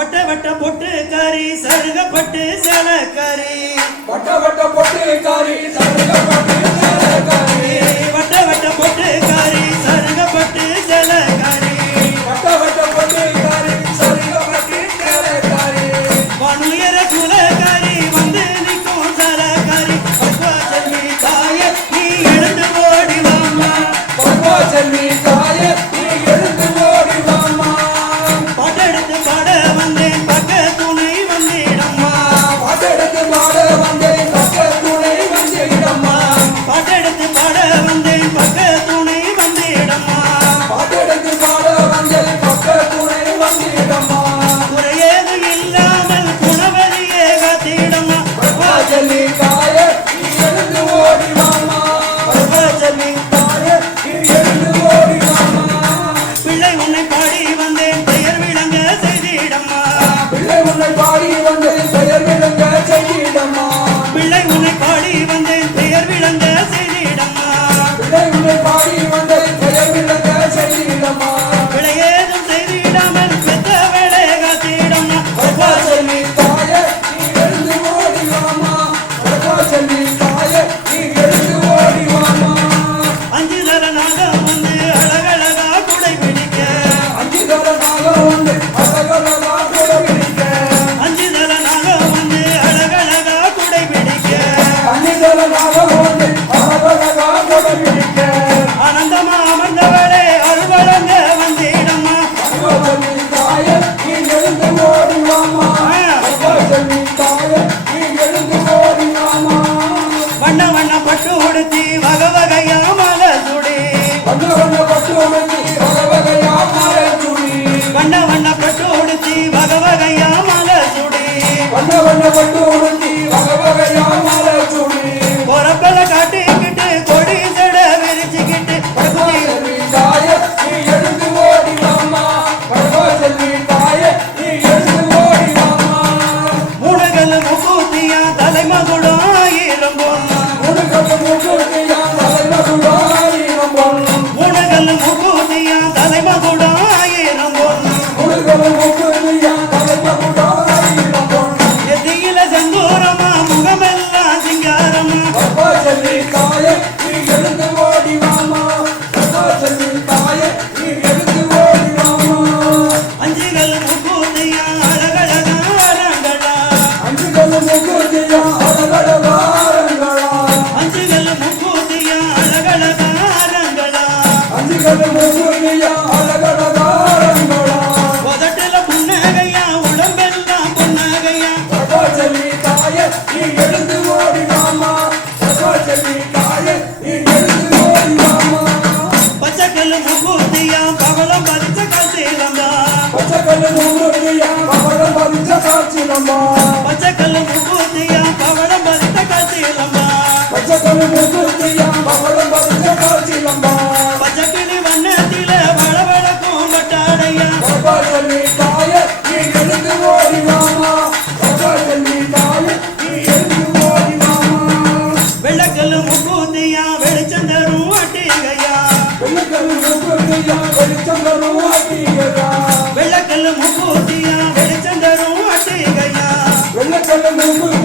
வட்ட வட்ட பொட்டுக்காரி சருகப்பட்டு சேலக்காரி வட்ட வட்ட பொட்டுக்காரி சருகப்பட்டு சேலக்காரி வட்ட வட்ட பொட்டுக்காரி சருகப்பட்டு சேலக்காரி வட்ட வட்ட பொட்டுக்காரி சருகப்பட்டு சேலக்காரி வானுயர குலக்காரி வந்து நிற்கும் சேலக்காரி பத்மாச்செல்வி தாயே நீ எழுந்து ஓடி வாம்மா பத்மாச்செல்வி தாயே நீ எழுந்து ஓடி வாம்மா பாட்டெடுத்து பாட வந்தேன் பக்க துணை வந்திடம்மா பாட்டெடுத்து பாட வந்தேன் பக்க துணை வந்திடம்மா பாட்டெடுத்து பாட வந்தேன் பக்க துணை வந்திடம்மா பாட்டெடுத்து பாட வந்தேன் பக்க துணை வந்திடம்மா குறையேது இல்லாமல் குணவரியே காத்திடம்மா பத்மாச்செல்வி தாயே நீ எழுந்து ஓடி வாம்மா பத்மாச்செல்வி தாயே நீ எழுந்து ஓடி வாம்மா பிள்ளை உன்னை பாடி வந்தேன் பெயர் விளங்க செய்திடம்மா பிள்ளை உன்னை பாடி வந்தேன் பெயர் விளங்க செய்திடம்மா பிள்ளை உன்னை பாடி வந்தேன் பெயர் விளங்க செய்திடம்மா பிள்ளை உன்னை பாடி வந்தேன் பெயர் விளங்க செய்திடம்மா பிழையேதும் செய்திடாமல் பெத்த வேலை காத்திடம்மா பத்மாச்செல்வி தாயே நீ எழுந்து ஓடி வாம்மா பத்மாச்செல்வி தாயே நீ எழுந்து ஓடி வாம்மா அஞ்சு தர நாகம் வந்து அழகழகா குடை பிடிக்க அஞ்சு தரமாக வந்து அழகழகா கூட பிடிக்க அஞ்சு தர நாகம் வந்து அழகழகா குடை பிடிக்க அஞ்சு தரமாக வந்து அழகழகா கூட பிடிக்க ஆனந்தமா அமர்ந்தவளே அருள்வழங்க வந்திடம்மா பத்மாச்செல்வி தாயே நீ எழுந்து ஓடி வாம்மா பத்மாச்செல்வி தாயே நீ எழுந்து ஓடி வாம்மா வண்ண வண்ண பட்டு உடுத்தி வகை வகையா மலை சுடி வண்ண வண்ண பட்டு உடுத்தி வகை வகையா மாலை சூடி வண்ண வண்ண பட்டு உடுத்தி வகை வகையா மலை சுடி வண்ண வண்ண பட்டு உடுத்தி வகை வகையா மாலை சூடி பொறப்பல காட்டிக்கிட்டு கொடி செட விரிச்சுக்கிட்டு பத்மாச்செல்வி தாயே நீ எழுந்து ஓடி வாம்மா பத்மாச்செல்வி தாயே நீ எழுந்து ஓடி வாம்மா மூணகல் முக்கூத்தியா தலைமகுடம் ஆயிரம் பொண்ணு உனக்கு முக்குத்தியா தலைமகுடாயிரம் பொண்ணு மூணகல் முக்கூத்தியா தலைமகுடம் ஆயிரம் பொண்ணு உனக்கு முக்குத்தியா தலைமகுடாயிரம் பொண்ணு எத்தியில செந்தூரமா முகமெல்லாம் சிங்காரமா பத்மாச்செல்வி தாயே நீ எழுந்து ஓடி வாம்மா பத்மாச்செல்வி தாயே நீ எழுந்து ஓடி வாம்மா அஞ்சுகள் முக்கூத்தியா அழகழகாரங்களா அஞ்சுகள் முக்குத்தியா அழகழகாரங்களா அஞ்சுகள் முக்கூத்தியா அழகழகாரங்களா அஞ்சுகள் முக்குத்தியா அழகழகாரங்களா உதட்டுல புன்னகையா உடம்பெல்லாம் புன்னகையா பத்மாச்செல்வி தாயே நீ எழுந்து ஓடி வாம்மா பத்மாச்செல்வி தாயே நீ எழுந்து ஓடி வாம்மா பச்சைக்கல் முக்கூத்தியா பவளம் பதிச்ச கல்சீலம்பா பச்சைக்கல்லு முக்குத்தியா பவளம் பதிச்ச காட்சிலம்மா பச்சைக்கல் முக்கூத்தியா பவளம் பதிச்ச கல்சீலம்பா பச்சைக்கல்லு முக்குத்தியா பவளம் பதிச்ச காட்சிலம்மா பச்சைக்கிளி வண்ணத்தில வளவளக்கும் வட்டாடையா பத்மாச்செல்வி தாயே நீ எழுந்து ஓடி வாம்மா பத்மாச்செல்வி தாயே நீ எழுந்து ஓடி வாம்மா வெள்ளக்கல் முக்கூத்தியா வெளிச்சந்தரும் அட்டிகையா வெள்ளக்கல்லு முக்குத்தியா வெளிச்சம் தரும் ஆட்டியதா வெள்ளக்கல் முக்கூத்தியா வெளிச்சந்தரும் அட்டிகையா வெள்ளக்கல்லு முக்குத்தியா